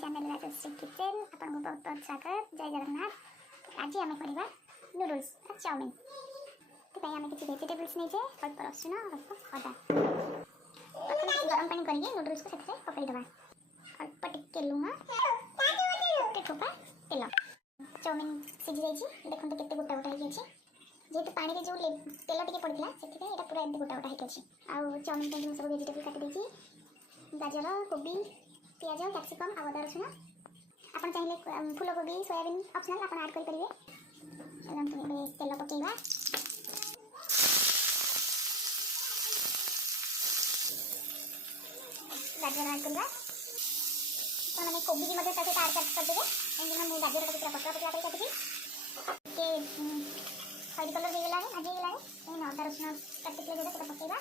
Channel Rajshree kitchen आपन को बहुत बहुत स्वागत। जय जगन्नाथ। आज आम करवा नूडल्स चाउमिन तो आम किसी वेजिटेबल्स नहीं अल्प रसुण अल्प अदा गरम पानी करके नूडल्स को से पकईदे अल्प टिके लुण ठोपा तेल चाउमिन सीझी जाइए देखते केते गोटा गोटा होगी जेहेतु पानी में जो तेल टे पड़ता से पूरा एम गोटा गोटा होगी आउ चाउमिन पर सब वेजिटेबल काटी गाजर कोबी पियाज कैप्सिकम आ अदा रसुण आप चाहिए फूलकोबी सोयाबीन ऑप्शनल आप ऐड करेंगे। तेल पकेगा गाजर ऐड करवा तो मैंने कोबी भी मतलब ऐड करदेवे कहीं मुझे गाजर को पूरा पतला पतला कर काटिकी हल्दी कलर हो गला भाजी गला अदा रसुण काटिले जो पकेगा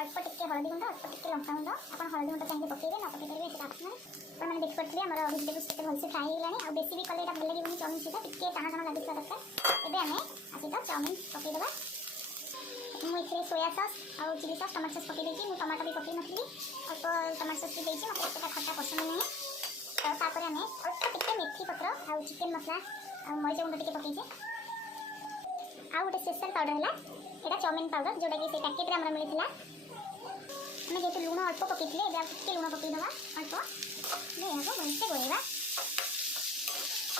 अल्प टिके हल्दी गुंड अल्प टिके लंका गुंड आप हल्दी गुंड चाहिए पकेबे ना पकई पारे से ऑप्शनल तो मैंने देख पारे आम वेजिटेबल्स के भलसे फ्राए हो गलानी आ बेसी भी कले भल लगे चाउमिन सहित टिके टाणा टाणा लगे दरकार एबे आमे आसी तो चाउमिन पकईदेवा मुझे सोया सॉस और चिली सॉस टमाटो सॉस पकई देती टमाटो भी पकई नथी अल्प टमाटो सॉस भी देती मतलब एतटा खट्टा पसंद नहीं तो तापर आमे अल्प टिके मेथी पत्र आ चिकन मसला आ मरीच गुंड टिके पकईचे आ गोटे स्पेशल पाउडर है यहाँ चाउमिन पाउडर जोटा कि पैकेट में मिलता आम जेहतु लुण अल्प पकई टे लुण पकईदे अल्प यहाँ भलसे गोलेवा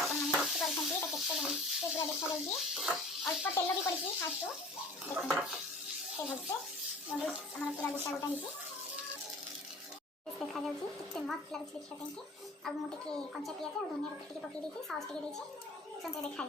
आपते पूरा देखा जाए अल्प तेल भी पड़ी फास्ट देखते भलसे नूडल्स आम पूरा गोटा गोटा देखा जाए मस्त लगे देखा अब मुझे कंचा पियाज और धनिया पत्ती पकई सॉस टे देखा